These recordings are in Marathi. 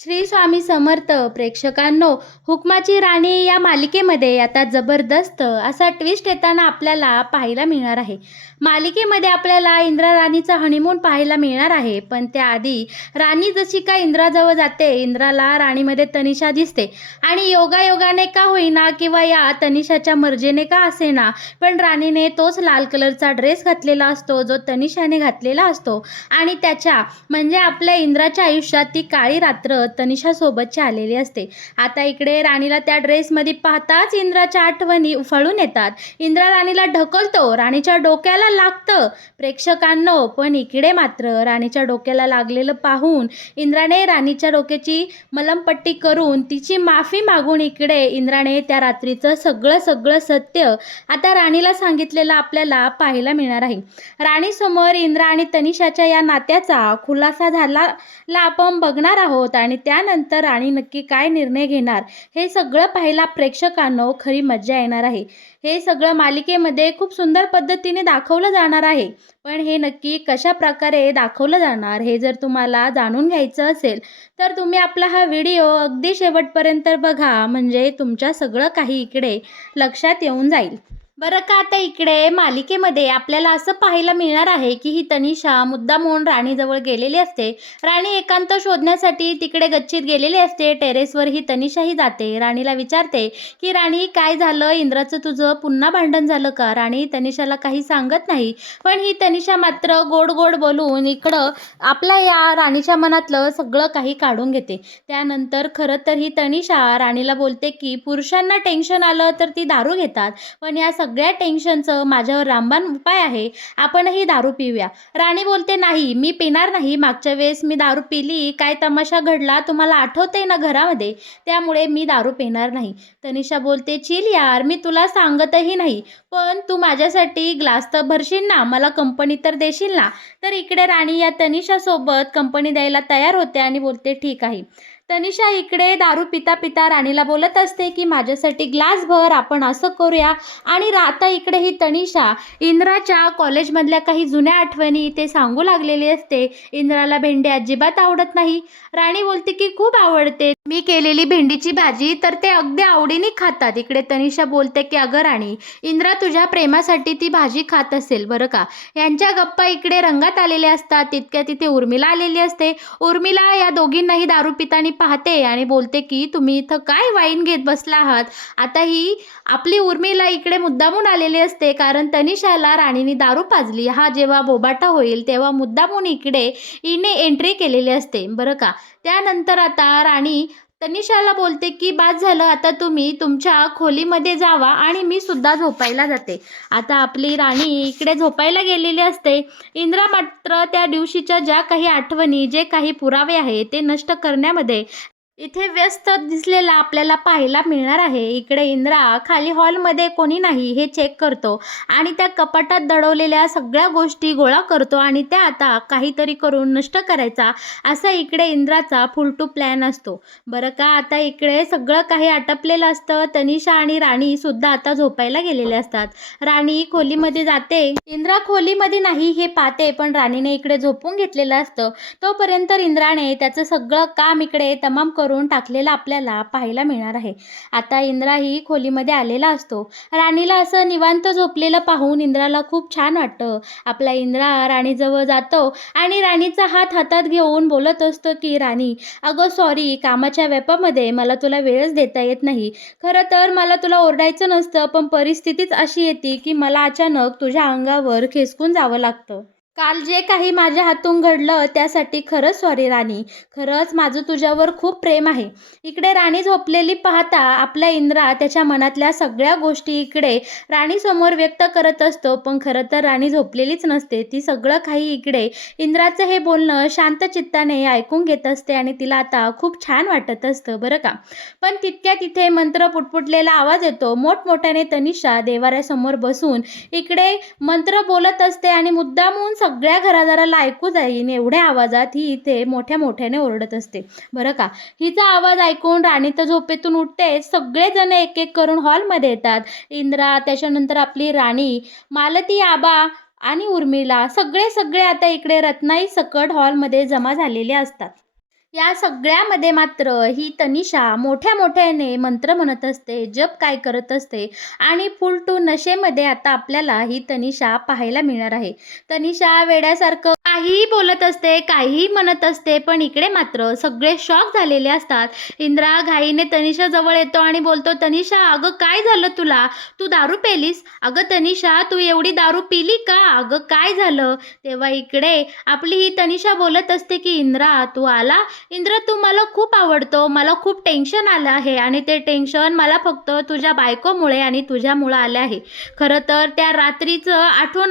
श्री स्वामी समर्थ प्रेक्षकांनो, हुकमाची राणी या मालिकेमध्ये आता जबरदस्त असा ट्विस्ट येताना आपल्याला पाहायला मिळणार आहे. मालिकेमध्ये आपल्याला इंद्रा राणीचा हनीमून पाहायला मिळणार आहे, पण त्याआधी राणी जशी काय इंद्राजवळ जाते, इंद्राला राणीमध्ये तनिषा दिसते आणि योगायोगाने का होईना किंवा या तनिषाच्या मर्जीने का असेना, पण राणीने तोच लाल कलरचा ड्रेस घातलेला असतो जो तनिषाने घातलेला असतो आणि त्याच्या म्हणजे आपल्या इंद्राच्या आयुष्यात ती काळी रात्र तनिषासोबतची आलेली असते. आता इकडे राणीला त्या ड्रेसमध्ये पाहताच इंद्राच्या आठवणी उफाळून येतात. इंद्रा राणीला ढकलतो, राणीच्या डोक्याला लागतं प्रेक्षकांनो, पण इकडे मात्र राणीच्या डोक्याला लागलेलं पाहून इंद्राने राणीच्या डोक्याची मलमपट्टी करून तिची माफी मागून इकडे इंद्राने त्या रात्रीचं सगळं सत्य आता राणीला सांगितलेलं आपल्याला पाहायला मिळणार आहे. राणीसमोर इंद्रा आणि तनिषाच्या या नात्याचा खुलासा झालेला आपण बघणार आहोत आणि त्यानंतर राणी नक्की काय निर्णय घेणार हे सगळं पाहायला प्रेक्षकांनो खरी मज्जा येणार आहे. हे सगळं मालिकेमध्ये खूप सुंदर पद्धतीने दाखवलं जाणार आहे, पण हे नक्की कशा प्रकारे दाखवलं जाणार हे जर तुम्हाला जाणून घ्यायचं असेल तर तुम्ही आपला हा व्हिडिओ अगदी शेवटपर्यंत बघा, म्हणजे तुमच्या सगळं काही इकडे लक्षात येऊन जाईल. बरं का, आता इकडे मालिकेमध्ये आपल्याला असं पाहायला मिळणार आहे की ही तनिषा मुद्दामहून राणीजवळ गेलेली असते. राणी एकांत शोधण्यासाठी तिकडे गच्चीत गेलेली असते. टेरेसवर ही तनिषाही जाते. राणीला विचारते की राणी, काय झालं, इंद्राचं तुझं पुन्हा भांडण झालं का? राणी तनिषाला काही सांगत नाही, पण ही तनिषा मात्र गोड गोड बोलून इकडं आपल्या या राणीच्या मनातलं सगळं काही काढून घेते. त्यानंतर खरं तर ही तनिषा राणीला बोलते की पुरुषांना टेन्शन आलं तर ती दारू घेतात, पण या सगळ्या टेन्शनचं माझ्यावर रामबाण उपाय आहे, आपणही दारू पिऊया. राणी बोलते, नाही मी पिणार नाही, मागच्या वेळेस मी दारू पिली, काय तमाशा घडला तुम्हाला आठवतंय ना घरामध्ये, त्यामुळे मी दारू पिणार नाही. तनिषा बोलते, चिल यार, मी तुला सांगतही नाही, पण तू माझ्यासाठी ग्लास तर भरशील ना, मला कंपनी तर देशील ना? तर इकडे राणी या तनिषासोबत कंपनी द्यायला तयार होते आणि बोलते ठीक आहे. तनिषा इकडे दारू पिता पिता राणीला बोलत असते की माझ्यासाठी ग्लास भर, आपण असं करूया. आणि आता इकडे ही तनिषा इंद्राच्या कॉलेजमधल्या काही जुन्या आठवणी ते सांगू लागलेली असते. इंद्राला भेंडी अजिबात आवडत नाही. राणी बोलते की खूप आवडते, मी केलेली भेंडीची भाजी तर ते अगदी आवडीने खातात. इकडे तनिषा बोलते की अगं राणी, इंद्रा तुझ्या प्रेमासाठी ती भाजी खात असेल बरं का. यांच्या गप्पा इकडे रंगात आलेल्या असतात. तितक्या तिथे उर्मिला आलेली असते. उर्मिला या दोघींनाही दारू पितानी पाहते आणि बोलते की तुम्ही इथं काय वाईन घेत बसला आहात. आता ही आपली उर्मिला इकडे मुद्दामून आलेली असते, कारण तनिषाला राणीने दारू पाजली. हा जेव्हा बोबाटा होईल तेव्हा मुद्दामून इकडे हिने एंट्री केलेली असते बरं का. त्यानंतर आता राणी तनिषाला बोलते की बाद झालं, आता तुम्ही तुमच्या खोलीमध्ये जावा आणि मी सुद्धा झोपायला जाते. आता आपली राणी इकडे झोपायला गेलेली असते. इंद्रा मात्र त्या दिवशीच्या ज्या काही आठवणी, जे काही पुरावे आहे ते नष्ट करण्यामध्ये इथे व्यस्त दिसलेला आपल्याला पाहायला मिळणार आहे. इकडे इंद्रा खाली हॉलमध्ये कोणी नाही हे चेक करतो आणि त्या कपाटात दडवलेल्या सगळ्या गोष्टी गोळा करतो आणि त्या आता काहीतरी करून नष्ट करायचा, असा इकडे इंद्राचा फुल टू प्लॅन असतो बरं का. आता इकडे सगळं काही आटपलेलं असतं. तनिषा आणि राणी सुद्धा आता झोपायला गेलेले असतात. राणी खोलीमध्ये जाते, इंद्रा खोलीमध्ये नाही हे पाहते, पण राणीने इकडे झोपून घेतलेलं असतं. तोपर्यंत इंद्राने त्याचं सगळं काम इकडे तमाम करून टाकलेला आपल्याला पाहायला मिळणार आहे. आता इंद्रा ही खोलीमध्ये आलेला असतो. राणीला असं निवांत झोपलेलं पाहून इंद्राला खूप छान वाटतं. आपला इंद्रा राणीजवळ जातो आणि राणीचा हात हातात घेऊन बोलत असतो की राणी, अगं सॉरी, कामाच्या व्यापामध्ये मला तुला वेळच देता येत नाही. खरं तर मला तुला ओरडायचं नसतं, पण परिस्थितीच अशी येते की मला अचानक तुझ्या अंगावर खेचकून जावं लागतं. काल जे काही माझ्या हातून घडलं त्यासाठी खरंच सॉरी राणी, खरंच माझं तुझ्यावर खूप प्रेम आहे. इकडे राणी झोपलेली पाहता आपला इंद्रा त्याच्या मनातल्या सगळ्या गोष्टी इकडे राणीसमोर व्यक्त करत असतो, पण खरं तर राणी झोपलेलीच नसते. ती सगळं काही इकडे इंद्राचं हे बोलणं शांत चित्ताने ऐकून घेत असते आणि तिला आता खूप छान वाटत असतं बरं का. पण तितक्या तिथे मंत्र पुटपुटलेला आवाज येतो. मोठमोठ्याने तनिषा देवाऱ्यासमोर बसून इकडे मंत्र बोलत असते आणि मुद्दामून सगळ्या घरादाराला ऐकू जाईन एवढ्या आवाजात ही इथे मोठ्या मोठ्याने ओरडत असते बरं का. हिचा आवाज ऐकून राणी तर झोपेतून उठते. सगळेजण एक एक करून हॉलमध्ये येतात. इंद्रा, त्याच्यानंतर आपली राणी, मालती आबा आणि उर्मिला, सगळे आता इकडे रत्नाई सकट हॉलमध्ये जमा झालेले असतात. या सगळ्यामध्ये मात्र ही तनिषा मोठ्या मोठ्याने मंत्र म्हणत असते, जप काय करत असते आणि फुल टू नशेमध्ये आता आपल्याला ही तनिषा पाहायला मिळणार आहे. तनिषा वेड्यासारखं काहीही बोलत असते, काहीही म्हणत असते, पण इकडे मात्र सगळे शॉक झालेले असतात. इंद्रा घाईने तनिषा जवळ येतो आणि बोलतो, "तनिषा, अगं काय झालं तुला? तू दारू पेलीस? अगं तनिषा, तू एवढी दारू पिली का? अगं काय झालं?" तेव्हा इकडे आपली ही तनिषा बोलत असते, की "इंद्रा, तू आला? इंद्र तू मला खूप आवडतो. मला खूप टेन्शन आलं आहे आणि ते टेन्शन मला फक्त तुझ्या बायकोमुळे आणि तुझ्यामुळं आलं आहे. खरं तर त्या रात्रीचं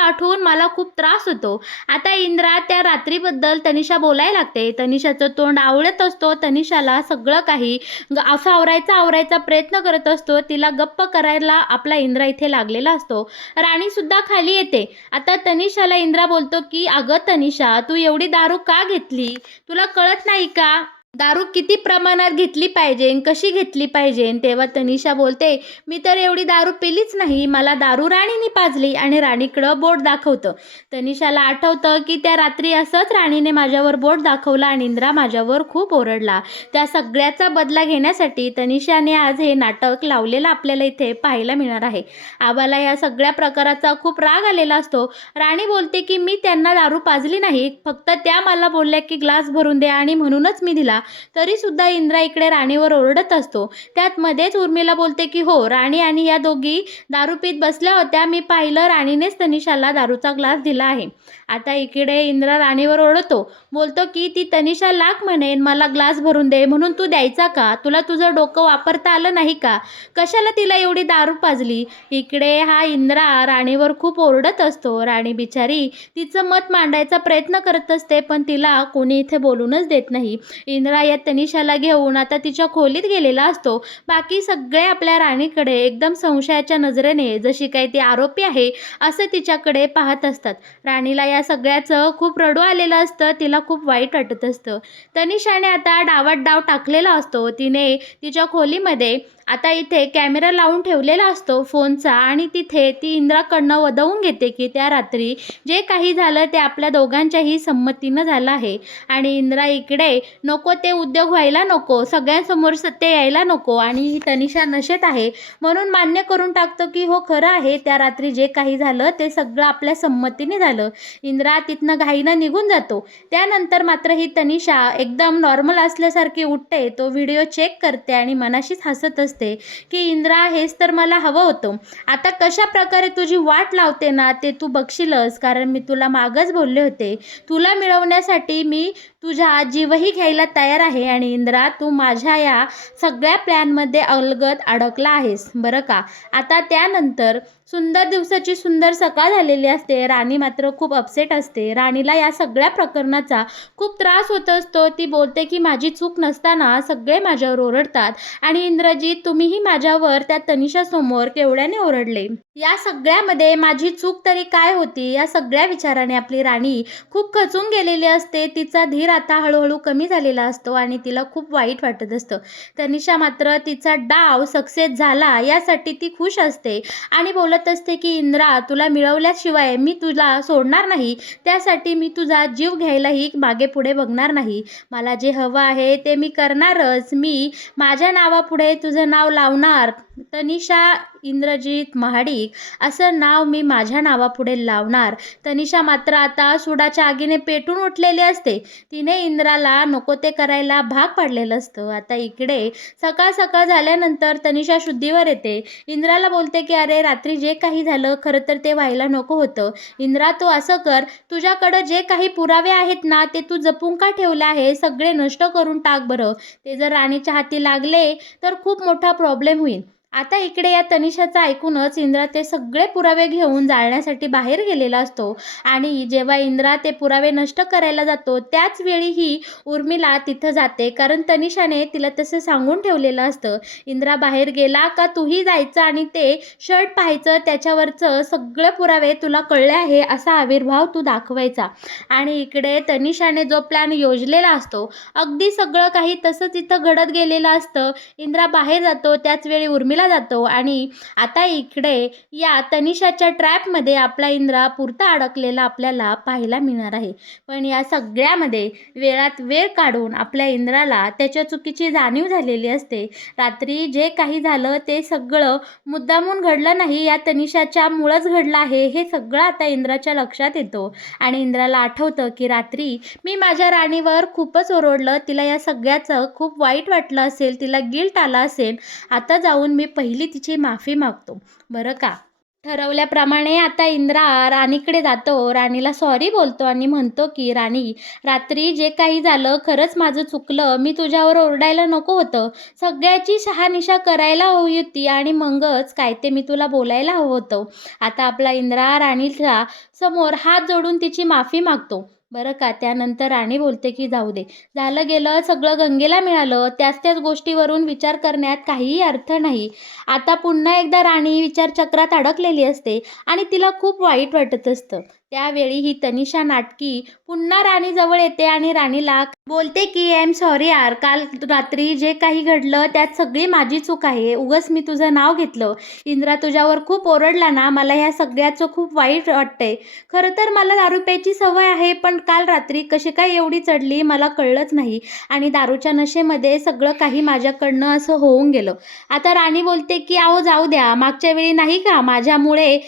आठवून मला खूप त्रास होतो." आता इंद्रा त्या रात्रीबद्दल तनिषा बोलायला लागते. तनिषाचं तोंड आवळत असतो. तनिषाला सगळं काही असं आवरायचा प्रयत्न करत असतो. तिला गप्प करायला आपला इंद्रा इथे लागलेला असतो. राणीसुद्धा खाली येते. आता तनिषाला इंद्रा बोलतो, की "अगं तनिषा, तू एवढी दारू का घेतली? तुला कळत नाही का? दारू किती प्रमाणात घेतली पाहिजे, कशी घेतली पाहिजे?" तेव्हा तनिषा बोलते, "मी तर एवढी दारू पिलीच नाही. मला दारू राणीने पाजली." आणि राणीकडं बोट दाखवतं. तनिषाला आठवतं, की त्या रात्री असंच राणीने माझ्यावर बोट दाखवलं आणि इंद्रा माझ्यावर खूप ओरडला. त्या सगळ्याचा बदला घेण्यासाठी तनिषाने आज हे नाटक लावलेलं आपल्याला इथे पाहायला मिळणार आहे. आबाला या सगळ्या प्रकाराचा खूप राग आलेला असतो. राणी बोलते, की "मी त्यांना दारू पाजली नाही. फक्त त्या मला बोलल्या, की ग्लास भरून दे आणि म्हणूनच मी दिला." तरीसुद्धा इंद्रा इकडे राणीवर ओरडत असतो. त्यात मध्येच उर्मिला बोलते, की "हो, राणी आणि या दोघी दारू पीत बसल्या होत्या. मी पाहिलं, राणीनेच तनिषाला दारूचा ग्लास दिला आहे." आता इकडे इंद्रा राणीवर ओरडतो. बोलतो, की "ती तनिषा लाख म्हणेन मला ग्लास भरून दे म्हणून तू द्यायचा का? तुला तुझं डोकं वापरता आलं नाही का? कशाला तिला एवढी दारू पाजली?" इकडे हा इंद्रा राणीवर खूप ओरडत असतो. राणी बिचारी तिचं मत मांडायचा प्रयत्न करत असते, पण तिला कोणी इथे बोलूनच देत नाही. इंद्रा या तनिषाला घेऊन आता तिच्या खोलीत गेलेला असतो. बाकी सगळे आपल्या राणीकडे एकदम संशयाच्या नजरेने, जशी काही ती आरोपी आहे असं तिच्याकडे पाहत असतात. राणीला या सगळ्याचं खूप रडू आलेलं असतं. तिला खूप वाईट वाटत असतं. तनिषाने आता डावात डाव टाकलेला असतो. तिने तिच्या खोलीमध्ये आता इथे कॅमेरा लावून ठेवलेला असतो फोनचा आणि तिथे ती इंद्राकडनं वदवून घेते, की त्या रात्री जे काही झालं ते आपल्या दोघांच्याही संमतीनं झालं आहे. आणि इंद्रा इकडे नको ते उद्योग व्हायला नको, सगळ्यांसमोर सत्य यायला नको आणि ही तनिषा नशेत आहे म्हणून मान्य करून टाकतो, की हो खरं आहे, त्या रात्री जे काही झालं ते सगळं आपल्या संमतीने झालं. इंद्रा तिथनं घाईनं निघून जातो. त्यानंतर मात्र ही तनिषा एकदम नॉर्मल असल्यासारखी उठते. तो व्हिडिओ चेक करते आणि मनाशीच हसत असते, की "इंद्रा, हेच तर मला हवं होतं. आता कशा प्रकारे तुझी वाट लावते ना ते तू बघशीलच, कारण मी तुला मागच बोलले होते. तुला मिळवण्यासाठी मी तुझा जीवही घ्यायला तयार आहे आणि इंद्रा, तू माझ्या या सगळ्या प्लॅनमध्ये अलगद अडकला आहेस बरं का." आता त्यानंतर सुंदर दिवसाची सुंदर सकाळ झालेली असते. राणी मात्र खूप अपसेट असते. राणीला या सगळ्या प्रकरणाचा खूप त्रास होत असतो. ती बोलते, की "माझी चूक नसताना सगळे माझ्यावर ओरडतात आणि इंद्रजीत, तुम्हीही माझ्यावर त्या तनिषासमोर केवढ्याने ओरडले. या सगळ्यामध्ये माझी चूक तरी काय होती?" या सगळ्या विचाराने आपली राणी खूप खचून गेलेली असते. तिचा धीर आता हळूहळू कमी झालेला असतो आणि तिला खूप वाईट वाटत असतं. तनिषा मात्र तिचा डाव सक्सेस झाला यासाठी ती खुश असते आणि बोलत असते, की "इंद्रा, तुला मिळवल्याशिवाय मी तुला सोडणार नाही. त्यासाठी मी तुझा जीव घ्यायलाही मागे-पुढे बघणार नाही. मला जे हवं आहे ते मी करणारच. मी माझ्या नावापुढे तुझं नाव लावणार. तनिषा इंद्रजीत महाडिक असं नाव मी माझ्या नावापुढे लावणार." तनिषा मात्र आता सुडाच्या आगीने पेटून उठलेली असते. तिने इंद्राला नको ते करायला भाग पाडलेलं असतं. आता इकडे सकाळ सकाळ झाल्यानंतर तनिषा शुद्धीवर येते. इंद्राला बोलते, की "अरे, रात्री जे काही झालं खरं तर ते व्हायला नको होतं. इंद्रा, तू असं कर, तुझ्याकडं जे काही पुरावे आहेत ना ते तू जपून का ठेवले आहे? सगळे नष्ट करून टाक बरं. ते जर राणीच्या हाती लागले तर खूप मोठा प्रॉब्लेम होईल." आता इकडे या तनिषाचं ऐकूनच इंद्रा ते सगळे पुरावे घेऊन जाळण्यासाठी बाहेर गेलेला असतो आणि जेव्हा इंद्रा ते पुरावे नष्ट करायला जातो त्याच वेळी ही उर्मिला तिथं जाते, कारण तनिषाने तिला तसं सांगून ठेवलेलं असतं. इंद्रा बाहेर गेला का तूही जायचं आणि ते शर्ट पाहायचं, त्याच्यावरचं सगळे पुरावे तुला कळले आहे असा आविर्भाव तू दाखवायचा. आणि इकडे तनिषाने जो प्लॅन योजलेला असतो अगदी सगळं काही तसंच इथं घडत गेलेलं असतं. इंद्रा बाहेर जातो त्याच वेळी उर्मिला राणीला जातो आणि आता इकडे या तनिषाच्या ट्रॅपमध्ये आपला इंद्रा पुरता अडकलेला आपल्याला पाहायला मिळणार आहे. पण या सगळ्यामध्ये वेळात वेळ काढून आपल्या इंद्राला त्याच्या चुकीची जाणीव झालेली असते. रात्री जे काही झालं ते सगळं मुद्दामून घडलं नाही, या तनिषाच्या मुळंच घडलं आहे हे सगळं आता इंद्राच्या लक्षात येतो. आणि इंद्राला आठवतं की रात्री मी माझ्या राणीवर खूपच ओरडलं, तिला या सगळ्याचं खूप वाईट वाटलं असेल, तिला गिल्ट आला असेल. आता जाऊन मी पहिली तिची माफी मागतो बरं का. ठरवल्याप्रमाणे आता इंद्रा राणीकडे जातो, राणीला सॉरी बोलतो आणि म्हणतो की राणी, रात्री जे काही झालं खरंच माझं चुकलं, मी तुझ्यावर ओरडायला नको होतं, सगळ्याची शहानिशा करायला हवी होती आणि मगच काय ते मी तुला बोलायला हवं होतं. आता आपला इंद्रा राणीच्या समोर हात जोडून तिची माफी मागतो बरं का. त्यानंतर राणी बोलते की जाऊ दे, झालं गेलं सगळं गंगेला मिळालं, त्याच त्याच गोष्टीवरून विचार करण्यात काहीही अर्थ नाही. आता पुन्हा एकदा राणी विचारचक्रात अडकलेली असते आणि तिला खूप वाईट वाटत असतं. त्यावेळी ही तनिषा नाटकी पुन्हा राणीजवळ येते आणि राणीला बोलते की आय एम सॉरी यार, काल रात्री जे काही घडलं त्यात सगळी माझी चूक आहे, उगाच मी तुझं नाव घेतलं. इंद्रा तुझ्यावर खूप ओरडला ना, मला ह्या सगळ्याचं खूप वाईट वाटतंय. खरं तर मला दारू प्यायची सवय आहे, पण काल रात्री कशी काय एवढी चढली मला कळलंच नाही आणि दारूच्या नशेमध्ये सगळं काही माझ्याकडनं असं होऊन गेलं. आता राणी बोलते की अहो जाऊ द्या, मागच्या वेळी नाही का माझ्यामुळे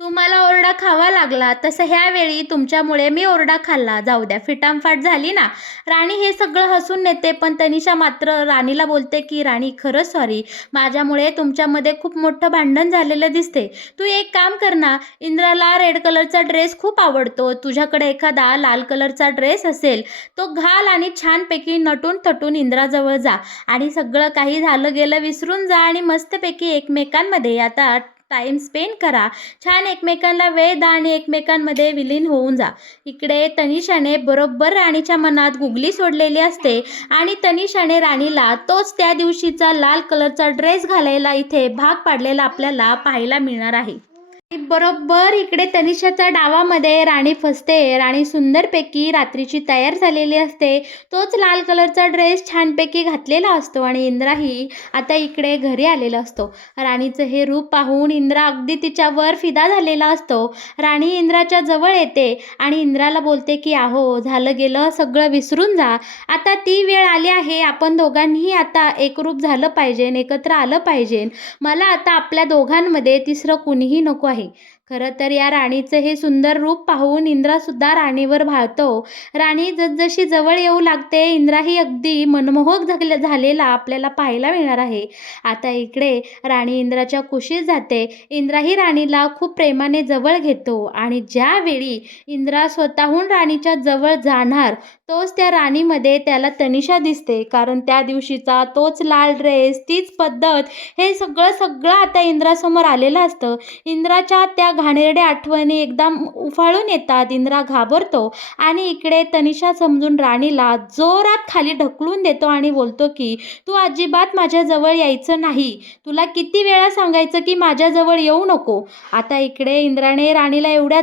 तुम्हाला ओरडा खावा लागला, तसं ह्या वेळी तुमच्यामुळे मी ओरडा खाल्ला, जाऊ द्या, फिटामफाट झाली ना. राणी हे सगळं हसून नेते, पण तनिषा मात्र राणीला बोलते की राणी खरंच सॉरी, माझ्यामुळे तुमच्यामध्ये खूप मोठं भांडण झालेलं दिसते. तू एक काम कर ना, इंद्राला रेड कलरचा ड्रेस खूप आवडतो, तुझ्याकडे एखादा लाल कलरचा ड्रेस असेल तो घाल आणि छानपैकी नटून थटून इंद्राजवळ जा आणि सगळं काही झालं गेलं विसरून जा आणि मस्तपैकी एकमेकांमध्ये आता टाईम स्पेंड करा, छान एकमेकांना वेळ द्या आणि एकमेकांमध्ये विलीन होऊन जा. इकडे तनिषाने बरोबर राणीच्या मनात गुगली सोडलेली असते आणि तनिषाने राणीला तोच त्या दिवशीचा लाल कलरचा ड्रेस घालायला इथे भाग पाडलेला आपल्याला पाहायला मिळणार आहे. बरोबर इकडे तनिषाच्या डावामध्ये राणी फसते. राणी सुंदरपैकी रात्रीची तयार झालेली असते, तोच लाल कलरचा ड्रेस छानपैकी घातलेला असतो आणि इंद्राही आता इकडे घरी आलेला असतो. राणीचं हे रूप पाहून इंद्रा अगदी तिच्यावर फिदा झालेला असतो. राणी इंद्राच्या जवळ येते आणि इंद्राला बोलते की अहो झालं गेलं सगळं विसरून जा, आता ती वेळ आली आहे, आपण दोघांनीही आता एकरूप झालं पाहिजे, एकत्र आलं पाहिजे. मला आता आपल्या दोघांमध्ये तिसरं कुणीही नको आहे. खरं तर या राणीचं हे सुंदर रूप पाहून इंद्रासुद्धा राणीवर भाळतो. राणी जसजशी जवळ येऊ लागते, इंद्राही अगदी मनमोहक झालेला आपल्याला पाहायला मिळणार आहे. आता इकडे राणी इंद्राच्या कुशीत जाते. इंद्राही राणीला खूप प्रेमाने जवळ घेतो आणि ज्यावेळी इंद्रा स्वतःहून राणीच्या जवळ जाणार तोच त्या राणीमध्ये त्याला तनिषा दिसते, कारण त्या दिवशीचा तोच लाल ड्रेस, तीच पद्धत, हे सगळं सगळं आता इंद्रासमोर आलेलं असतं. इंद्राच्या त्या घाणेरड्या आठवणी एकदम उफाळून येतात. इंद्रा घाबरतो आणि इकडे तनिषा समजून राणीला जोरात खाली ढकलून देतो आणि बोलतो की तू अजिबात माझ्याजवळ यायचं नाही, तुला किती वेळा सांगायचं की माझ्याजवळ येऊ नको. आता इकडे इंद्राने राणीला एवढ्या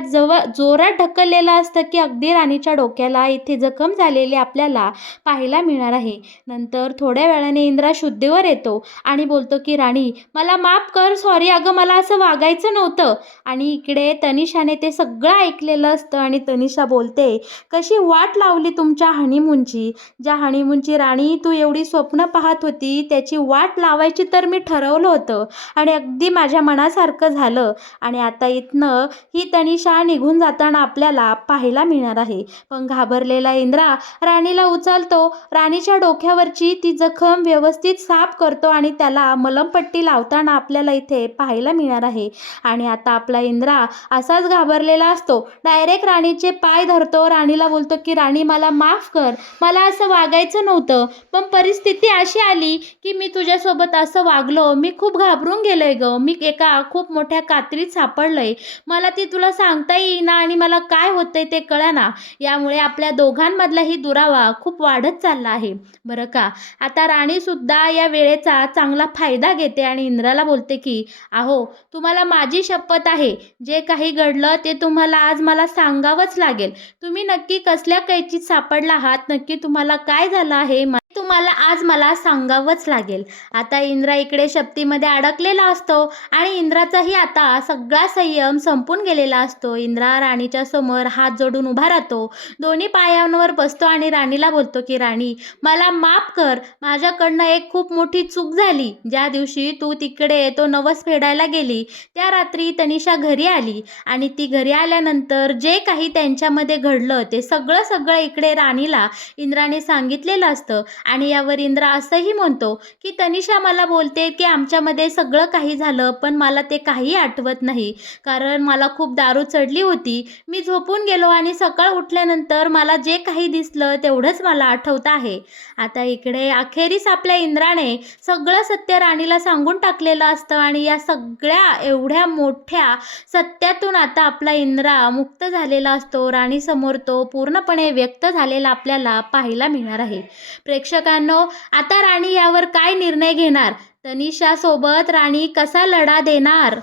जोरात ढकललेलं असतं की अगदी राणीच्या डोक्याला इथे जखम झालेली आपल्याला पाहायला मिळणार आहे. नंतर थोड्या वेळाने इंद्रा शुद्धीवर येतो आणि बोलतो की राणी मला माफ कर, सॉरी अगं, मला असं वागायचं नव्हतं. आणि इकडे तनिषाने ते सगळं ऐकलेलं असतं आणि तनिषा बोलते कशी वाट लावली तुमच्या हनीमूनची, ज्या हनीमूनची राणी तू एवढी स्वप्न पाहत होती त्याची वाट लावायची तर मी ठरवलं होतं आणि अगदी माझ्या मनासारखं झालं. आणि आता इथनं ही तनिषा निघून जाताना आपल्याला पाहायला मिळणार आहे. पण घाबरलेला इंद्रा राणीला उचलतो, राणीच्या डोक्यावरची ती जखम व्यवस्थित साफ करतो आणि त्याला मलमपट्टी लावताना आपल्याला इथे पाहायला मिळणार आहे. आणि आता आपला इंद्रा असाच घाबरलेला असतो, डायरेक्ट राणीचे पाय धरतो, राणीला बोलतो की राणी मला माफ कर, मला असं वागायचं नव्हतं, पण परिस्थिती अशी आली की मी तुझ्यासोबत असं वागलो, मी खूप घाबरून गेलोय ग, मी एका खूप मोठ्या कात्रीत सापडलंय, मला ती तुला सांगता येईना आणि मला काय होतंय ते कळेना, यामुळे आपल्या दोघांमधलाही दुरावा खूप वाढत चालला आहे बरं का. आता राणी सुद्धा या वेळेचा चांगला फायदा घेते आणि इंद्राला बोलते की अहो तुम्हाला माझी शपथ आहे, जे काही घडलं ते तुम्हाला आज मला सांगावंच लागेल, तुम्ही नक्की कसल्या कैचीत सापडला आहात, नक्की तुम्हाला काय झालं आहे तुम्हाला आज मला सांगावंच लागेल. आता इंद्रा इकडे शक्तीमध्ये अडकलेला असतो आणि इंद्राचाही आता सगळा संयम संपून गेलेला असतो. इंद्रा राणीच्या समोर हात जोडून उभा राहतो. दोन्ही पायांवर बसतो आणि राणीला बोलतो, की "राणी, मला माफ कर. माझ्याकडनं एक खूप मोठी चूक झाली. ज्या दिवशी तू तिकडे तो नवस फेडायला गेली, त्या रात्री तनिषा घरी आली आणि ती घरी आल्यानंतर जे काही त्यांच्यामध्ये घडलं, ते सगळं सगळं इकडे राणीला इंद्राने सांगितलेलं असतं. आणि यावर इंद्रा असंही म्हणतो, की "तनिषा मला बोलते, की आमच्यामध्ये सगळं काही झालं, पण मला ते काही आठवत नाही. कारण मला खूप दारू चढली होती. मी झोपून गेलो आणि सकाळ उठल्यानंतर मला जे काही दिसलं तेवढंच मला आठवतं आहे." आता इकडे अखेरीस आपल्या इंद्राने सगळं सत्य राणीला सांगून टाकलेलं असतं आणि या सगळ्या एवढ्या मोठ्या सत्यातून आता आपला इंद्रा मुक्त झालेला असतो. राणीसमोर तो पूर्णपणे व्यक्त झालेला आपल्याला पाहायला मिळणार आहे. प्रेक्षकांनो, आता राणी यावर काय निर्णय घेणार? तनिषासोबत राणी कसा लढा देणार?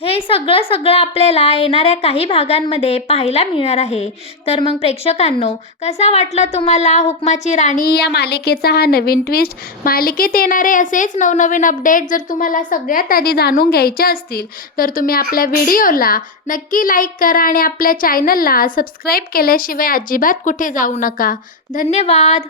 हे सगळं सगळं आपल्याला येणाऱ्या काही भागांमध्ये पाहायला मिळणार आहे. तर मग प्रेक्षकांनो, कसा वाटला तुम्हाला हुकमाची राणी या मालिकेचा हा नवीन ट्विस्ट? मालिकेत येणारे असेच नवनवीन अपडेट जर तुम्हाला सगळ्यात आधी जाणून घ्यायचे असतील, तर तुम्ही आपल्या व्हिडिओला नक्की लाईक करा आणि आपल्या चॅनलला सबस्क्राईब केल्याशिवाय अजिबात कुठे जाऊ नका. धन्यवाद.